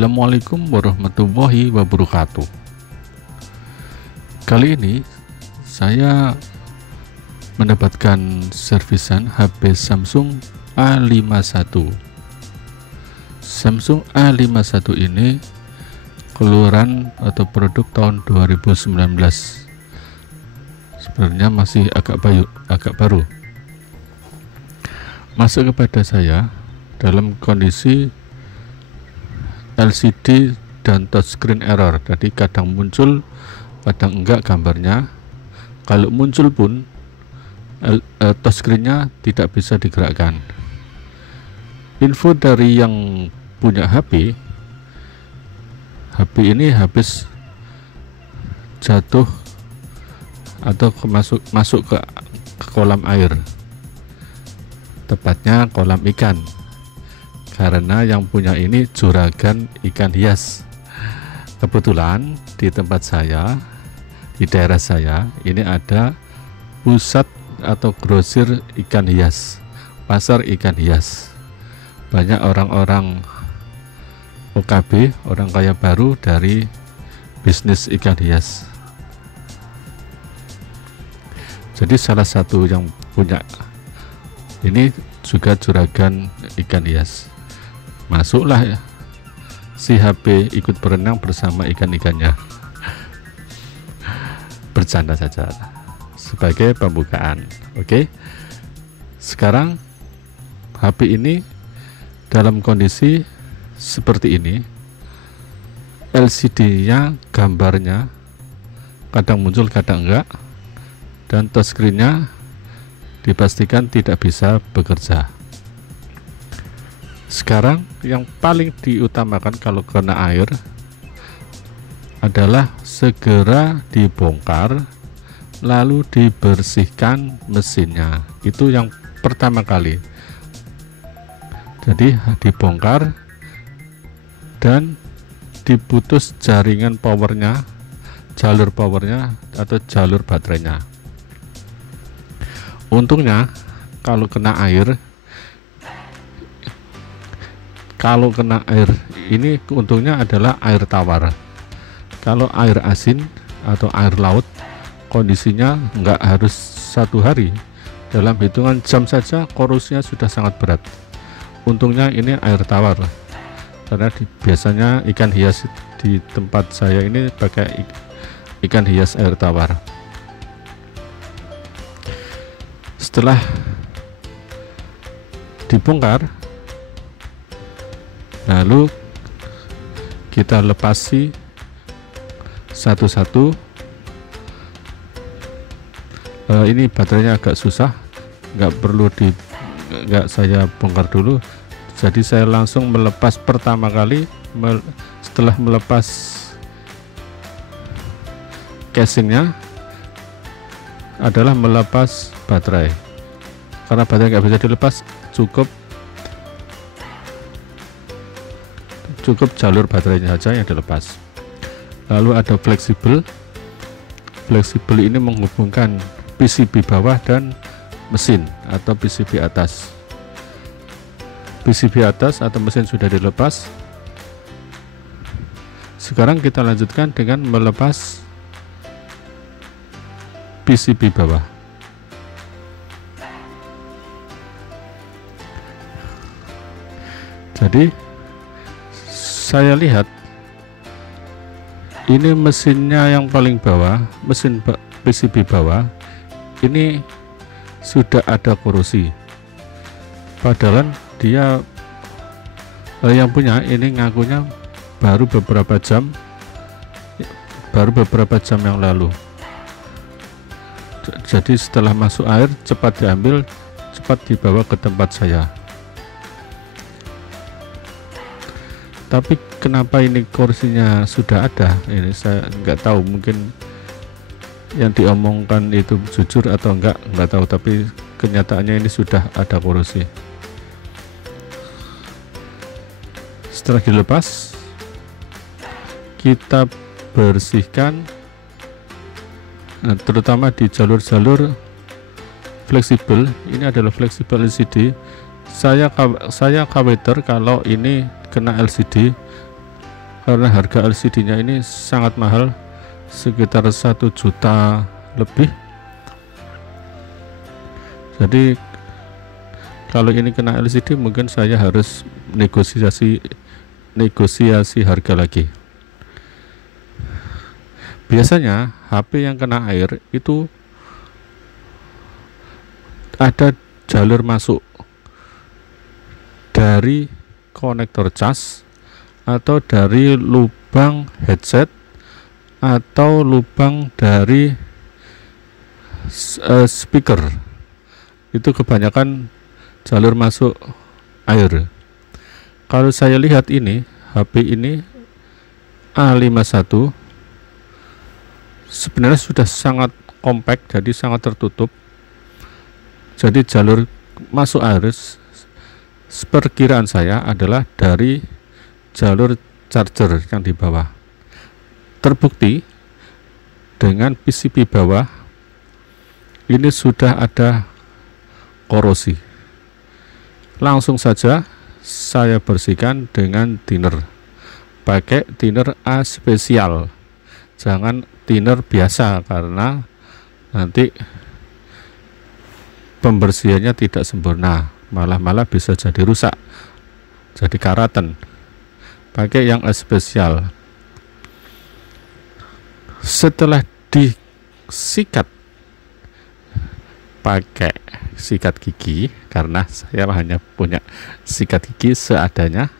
Assalamualaikum warahmatullahi wabarakatuh. Kali ini saya mendapatkan servisan HP Samsung A51. Samsung A51 ini keluaran atau produk tahun 2019. Sebenarnya masih agak baru. Masuk kepada saya dalam kondisi LCD dan touchscreen error. Jadi kadang muncul, kadang enggak gambarnya. Kalau muncul pun touchscreennya tidak bisa digerakkan. Info dari yang punya HP ini habis jatuh atau masuk ke kolam air, tepatnya kolam ikan, karena yang punya ini juragan ikan hias. Kebetulan di tempat saya, di daerah saya ini ada pusat atau grosir ikan hias, pasar ikan hias. Banyak orang-orang OKB, orang kaya baru dari bisnis ikan hias. Jadi salah satu yang punya ini juga juragan ikan hias. Masuklah ya si HP ikut berenang bersama ikan-ikannya. Bercanda saja sebagai pembukaan. Oke. Sekarang HP ini dalam kondisi seperti ini. LCD-nya, gambarnya kadang muncul kadang enggak, dan touchscreen-nya dipastikan tidak bisa bekerja. Sekarang yang paling diutamakan kalau kena air adalah segera dibongkar lalu dibersihkan mesinnya. Itu yang pertama kali. Jadi dibongkar dan diputus jaringan powernya, jalur powernya atau jalur baterainya. Untungnya kalau kena air ini untungnya adalah air tawar. Kalau air asin atau air laut, kondisinya nggak harus 1 hari, dalam hitungan jam saja korosinya sudah sangat berat. Untungnya ini air tawar, karena biasanya ikan hias di tempat saya ini pakai ikan hias air tawar. Setelah dibongkar, lalu kita lepasi satu-satu. Ini baterainya agak susah, nggak saya bongkar dulu. Jadi saya langsung melepas pertama kali. Setelah melepas casingnya adalah melepas baterai, karena baterai nggak bisa dilepas, cukup jalur baterainya saja yang dilepas. Lalu ada fleksibel ini menghubungkan PCB bawah dan mesin atau PCB atas. PCB atas atau mesin sudah dilepas. Sekarang kita lanjutkan dengan melepas PCB bawah. Jadi saya lihat ini mesinnya yang paling bawah, mesin PCB bawah ini sudah ada korosi. Padahal dia yang punya ini ngakunya baru beberapa jam yang lalu. Jadi setelah masuk air cepat diambil, cepat dibawa ke tempat saya. Tapi kenapa ini kursinya sudah ada? Ini saya nggak tahu, mungkin yang diomongkan itu jujur atau nggak tahu, tapi kenyataannya ini sudah ada korosi. Setelah dilepas, kita bersihkan, terutama di jalur-jalur fleksibel. Ini adalah fleksibel LCD. Saya khawatir kalau ini kena LCD karena harga LCD nya ini sangat mahal, sekitar 1 juta lebih. Jadi kalau ini kena LCD mungkin saya harus negosiasi harga lagi. Biasanya HP yang kena air itu ada jalur masuk dari konektor cas atau dari lubang headset atau lubang dari speaker. Itu kebanyakan jalur masuk air. Kalau saya lihat ini HP ini A51 sebenarnya sudah sangat compact, jadi sangat tertutup. Jadi jalur masuk air perkiraan saya adalah dari jalur charger yang di bawah. Terbukti dengan PCB bawah ini sudah ada korosi. Langsung saja saya bersihkan dengan thinner, pakai thinner A spesial, jangan thinner biasa, karena nanti pembersihannya tidak sempurna, malah bisa jadi rusak, jadi karatan. Pakai yang A spesial. Setelah disikat pakai sikat gigi, karena saya hanya punya sikat gigi seadanya,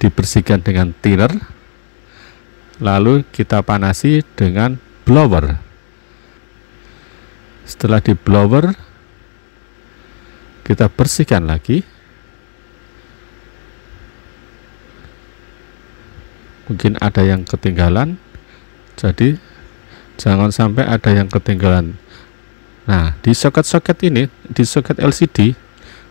dibersihkan dengan thinner, lalu kita panasi dengan blower. Setelah di blower kita bersihkan lagi. Mungkin ada yang ketinggalan, jadi jangan sampai ada yang ketinggalan. Nah, di soket-soket ini, di soket LCD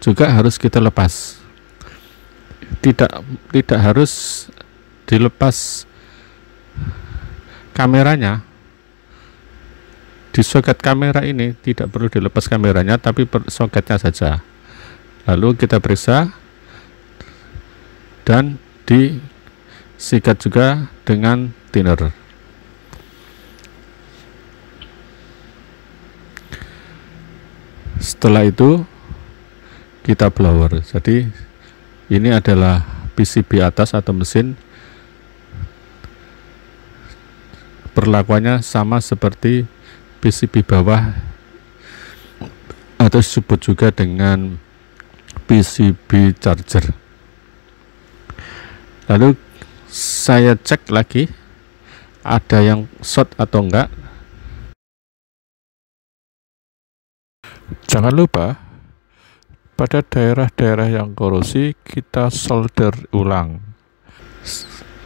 juga harus kita lepas. Tidak harus dilepas kameranya. Di soket kamera ini tidak perlu dilepas kameranya, tapi soketnya saja. Lalu kita periksa dan disikat juga dengan thinner. Setelah itu kita blower. Jadi ini adalah PCB atas atau mesin, perlakuannya sama seperti PCB bawah atau disebut juga dengan PCB charger. Lalu saya cek lagi ada yang short atau enggak. Jangan lupa pada daerah-daerah yang korosi kita solder ulang.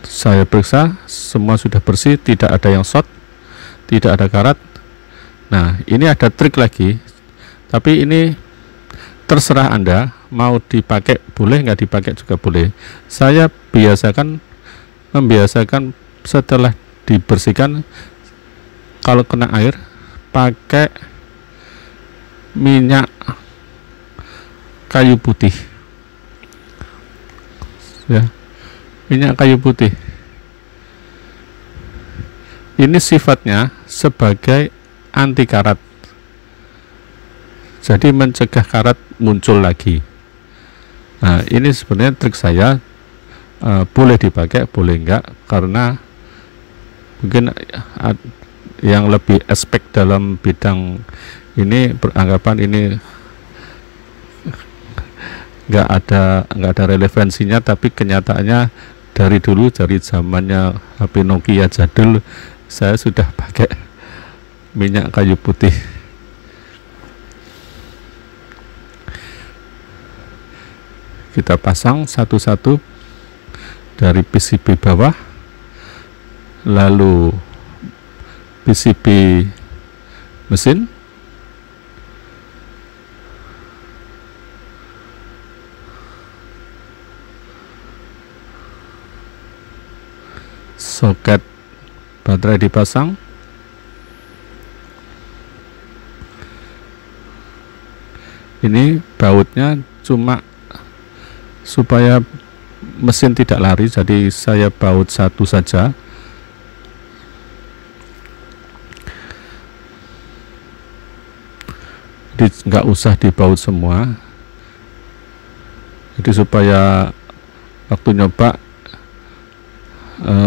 Saya periksa semua sudah bersih, tidak ada yang short, tidak ada karat. Nah, ini ada trik lagi, tapi ini terserah Anda mau dipakai boleh, nggak dipakai juga boleh. Saya membiasakan setelah dibersihkan, kalau kena air pakai minyak kayu putih, ya, minyak kayu putih. Ini sifatnya sebagai anti karat, jadi mencegah karat muncul lagi. Nah, ini sebenarnya trik saya, boleh dipakai boleh enggak, karena mungkin yang lebih aspek dalam bidang ini beranggapan ini nggak ada relevansinya, tapi kenyataannya dari dulu, dari zamannya HP Nokia jadul, saya sudah pakai minyak kayu putih. Kita pasang satu-satu dari PCB bawah, lalu PCB mesin, soket baterai dipasang, ini bautnya cuma supaya mesin tidak lari, jadi saya baut satu saja. Jadi nggak usah dibaut semua, jadi supaya waktu nyoba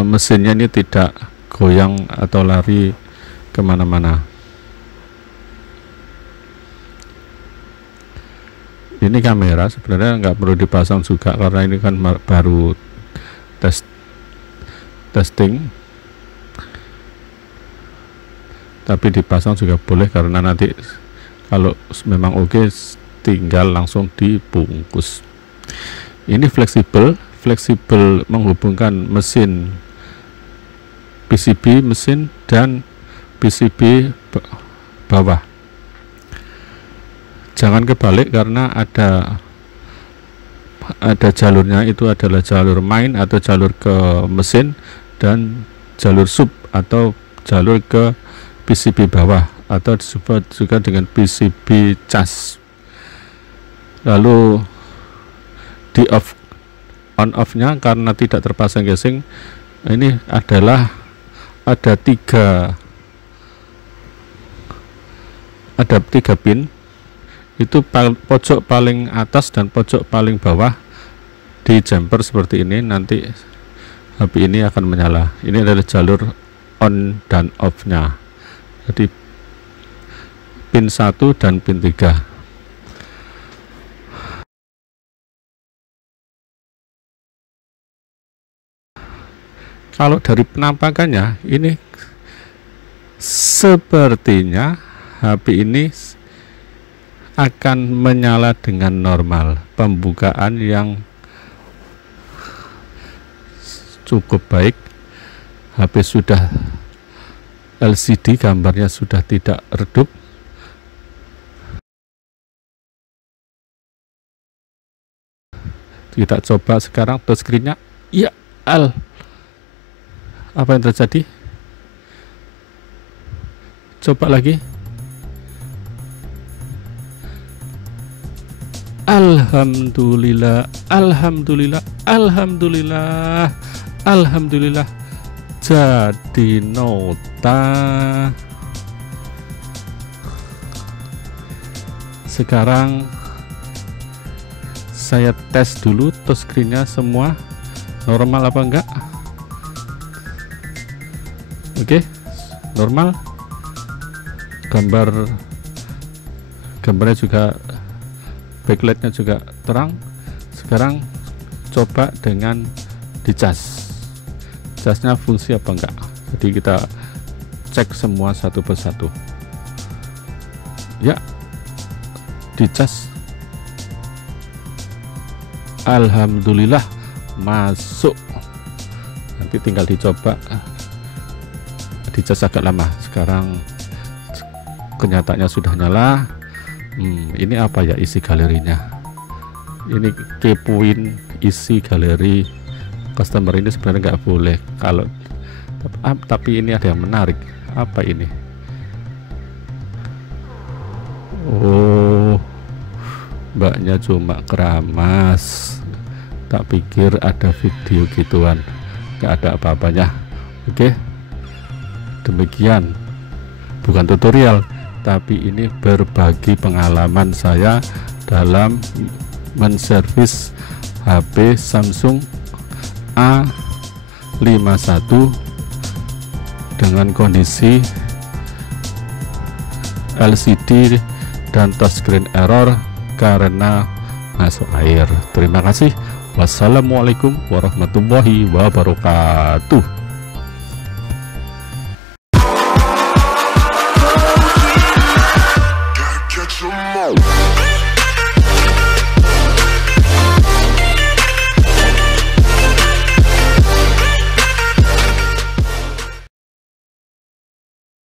mesinnya ini tidak goyang atau lari kemana-mana. Ini kamera sebenarnya nggak perlu dipasang juga karena ini kan baru testing, tapi dipasang juga boleh karena nanti kalau memang oke tinggal langsung dibungkus. Ini fleksibel menghubungkan mesin PCB mesin dan PCB bawah. Jangan kebalik karena ada jalurnya, itu adalah jalur main atau jalur ke mesin dan jalur sub atau jalur ke PCB bawah atau disebut juga dengan PCB cas. Lalu di on off nya karena tidak terpasang casing, ini adalah ada tiga pin, itu pojok paling atas dan pojok paling bawah di jumper seperti ini. Nanti HP ini akan menyala. Ini adalah jalur on dan off nya, jadi pin 1 dan pin 3. Kalau dari penampakannya ini sepertinya HP ini akan menyala dengan normal, pembukaan yang cukup baik. HP sudah LCD, gambarnya sudah tidak redup. Kita coba sekarang touchscreen-nya. Ya, apa yang terjadi? Coba lagi. Alhamdulillah, alhamdulillah, alhamdulillah, alhamdulillah. Jadi nota. Sekarang saya tes dulu touchscreen-nya semua normal apa enggak. Oke, normal. Gambarnya juga, backlightnya juga terang. Sekarang coba dengan dicas. Casnya fungsi apa enggak. Jadi kita cek semua satu persatu. Ya, dicas. Alhamdulillah masuk. Nanti tinggal dicoba. Dicas agak lama. Sekarang kenyataannya sudah nyala. Ini apa ya isi galerinya? Ini kepoin isi galeri customer ini sebenarnya nggak boleh. Kalau tapi ini ada yang menarik. Apa ini? Oh, mbaknya cuma keramas. Tak pikir ada video gituan. Nggak ada apa-apanya. Oke, demikian. Bukan tutorial, tapi ini berbagi pengalaman saya dalam menservis HP Samsung A51 dengan kondisi LCD dan touchscreen error karena masuk air. Terima kasih. Wassalamualaikum warahmatullahi wabarakatuh.